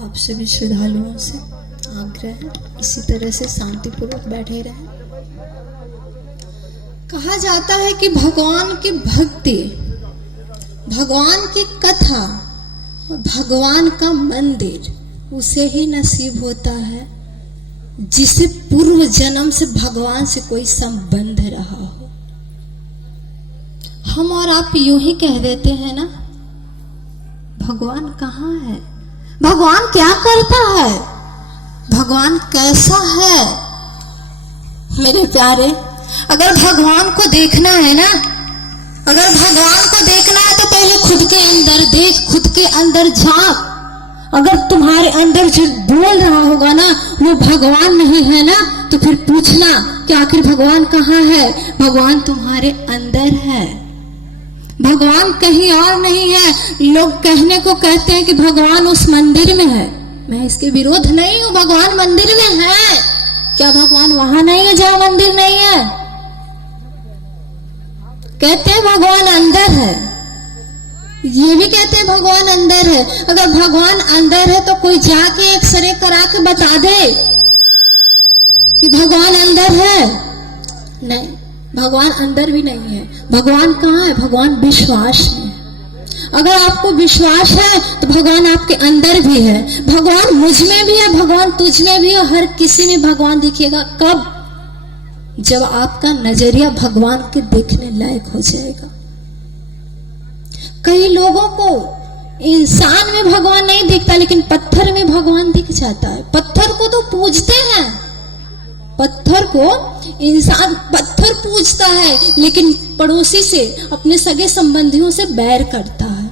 आप सभी श्रद्धालुओं से आग्रह है इसी तरह से शांतिपूर्वक बैठे रहें। कहा जाता है कि भगवान की भक्ति, भगवान की कथा और भगवान का मंदिर उसे ही नसीब होता है जिसे पूर्व जन्म से भगवान से कोई संबंध रहा हो। हम और आप यूं ही कह देते हैं ना, भगवान कहाँ है, भगवान क्या करता है, भगवान कैसा है। मेरे प्यारे, अगर भगवान को देखना है ना, अगर भगवान को देखना है तो पहले खुद के अंदर देख, खुद के अंदर झांक। अगर तुम्हारे अंदर जो बोल रहा होगा ना वो भगवान नहीं है ना, तो फिर पूछना कि आखिर भगवान कहाँ है। भगवान तुम्हारे अंदर है, भगवान कहीं और नहीं है। लोग कहने को कहते हैं कि भगवान उस मंदिर में है, मैं इसके विरोध नहीं हूं, भगवान मंदिर में है। क्या भगवान वहां नहीं है जहां मंदिर नहीं है? कहते हैं भगवान अंदर है, ये भी कहते हैं भगवान अंदर है। अगर भगवान अंदर है तो कोई जाके एक्सरे करा के बता दे कि भगवान अंदर है। नहीं, भगवान अंदर भी नहीं है। भगवान कहाँ है? भगवान विश्वास में है। अगर आपको विश्वास है तो भगवान आपके अंदर भी है, भगवान मुझ में भी है, भगवान तुझ में भी है, हर किसी में भगवान दिखेगा। कब? जब आपका नजरिया भगवान के देखने लायक हो जाएगा। कई लोगों को इंसान में भगवान नहीं दिखता लेकिन पत्थर में भगवान दिख जाता है। पत्थर को तो पूजते हैं, पत्थर को इंसान पत्थर पूजता है लेकिन पड़ोसी से, अपने सगे संबंधियों से बैर करता है।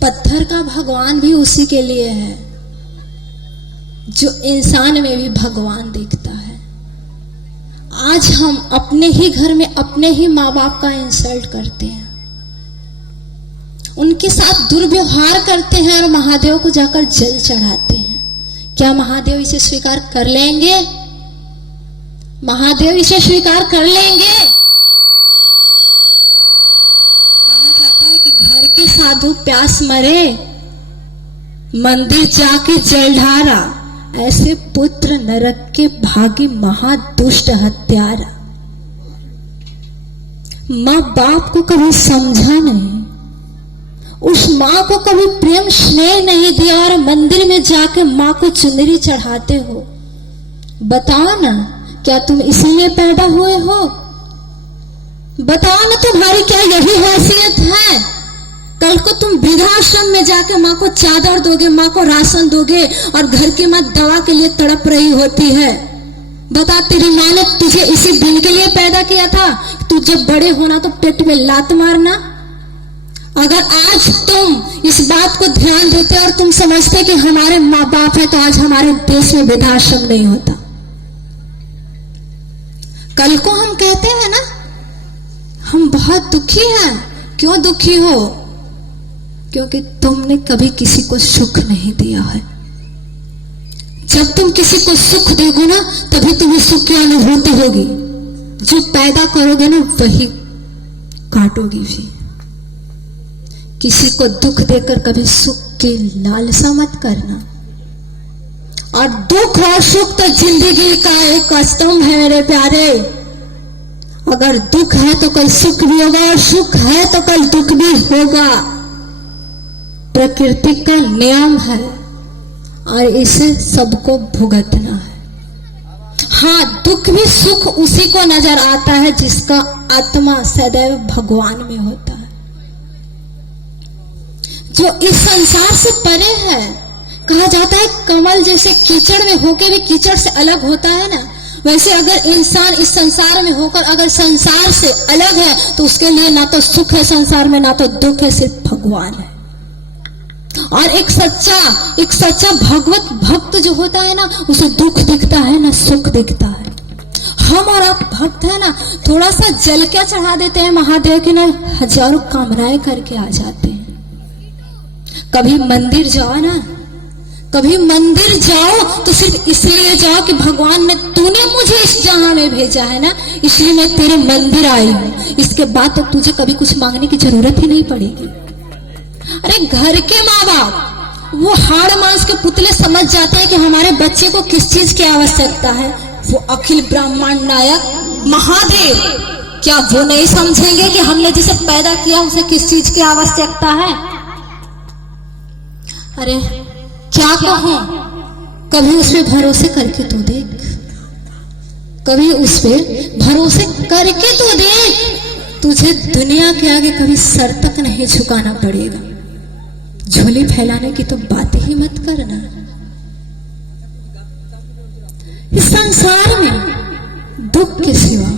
पत्थर का भगवान भी उसी के लिए है जो इंसान में भी भगवान दिखता है। आज हम अपने ही घर में अपने ही माँ बाप का इंसल्ट करते हैं, उनके साथ दुर्व्यवहार करते हैं और महादेव को जाकर जल चढ़ाते हैं। क्या महादेव इसे स्वीकार कर लेंगे? महादेव इसे स्वीकार कर लेंगे? कहा जाता है कि घर के साधु प्यास मरे, मंदिर जाके जल ढारा, ऐसे पुत्र नरक के भागी महादुष्ट हत्यारा। माँ बाप को कभी समझा नहीं, उस माँ को कभी प्रेम स्नेह नहीं दिया और मंदिर में जाके माँ को चुनरी चढ़ाते हो। बताओ ना, क्या तुम इसीलिए पैदा हुए हो? बताओ ना, तुम्हारी क्या यही हैसियत है? कल को तुम वृद्धाश्रम में जाके माँ को चादर दोगे, माँ को राशन दोगे और घर की माँ दवा के लिए तड़प रही होती है। बता, तेरी माँ ने तुझे इसी दिन के लिए पैदा किया था, तू जब बड़े होना तो पेट में लात मारना। अगर आज तुम इस बात को ध्यान देते और तुम समझते कि हमारे माँ बाप है तो आज हमारे देश में वृद्धाश्रम नहीं होता। कल को हम कहते हैं ना, हम बहुत दुखी हैं। क्यों दुखी हो? क्योंकि तुमने कभी किसी को सुख नहीं दिया है। जब तुम किसी को सुख दोगे ना तभी तुम्हें सुख की अनुभूति होगी। जो पैदा करोगे ना वही काटोगी भी। किसी को दुख देकर कभी सुख की लालसा मत करना। और दुख और सुख तो जिंदगी का एक स्तंभ है मेरे प्यारे। अगर दुख है तो कल सुख भी होगा और सुख है तो कल दुख भी होगा। प्रकृति का नियम है और इसे सबको भुगतना है। हाँ, दुख भी सुख उसी को नजर आता है जिसका आत्मा सदैव भगवान में होता है, जो इस संसार से परे है। कहा जाता है कमल जैसे कीचड़ में होकर भी कीचड़ से अलग होता है ना, वैसे अगर इंसान इस संसार में होकर अगर संसार से अलग है तो उसके लिए ना तो सुख है संसार में, ना तो दुख है, सिर्फ भगवान है। और एक सच्चा भगवत भक्त जो होता है ना, उसे दुख दिखता है ना सुख दिखता है। हम और आप भक्त है ना, थोड़ा सा जल क्या चढ़ा देते हैं महादेव के ना, हजारों कामनाएं करके आ जाते हैं। कभी मंदिर जाओ ना, कभी मंदिर जाओ तो सिर्फ इसलिए जाओ कि भगवान ने, तूने मुझे इस जहां में भेजा है ना, इसलिए मैं तेरे मंदिर आई हूं। इसके बाद तो तुझे कभी कुछ मांगने की जरूरत ही नहीं पड़ेगी। अरे घर के माँ बाप वो हाड़ मांस के पुतले समझ जाते हैं कि हमारे बच्चे को किस चीज की आवश्यकता है। वो अखिल ब्रह्मांड नायक महादेव, क्या वो नहीं समझेंगे कि हमने जिसे पैदा किया उसे किस चीज की आवश्यकता है? अरे क्या कहूं, कभी उस पे भरोसे करके तो देख, कभी उस पे भरोसे करके तो देख, तुझे दुनिया के आगे कभी सर तक नहीं झुकाना पड़ेगा। झोली फैलाने की तो बात ही मत करना। इस संसार में दुख के सिवा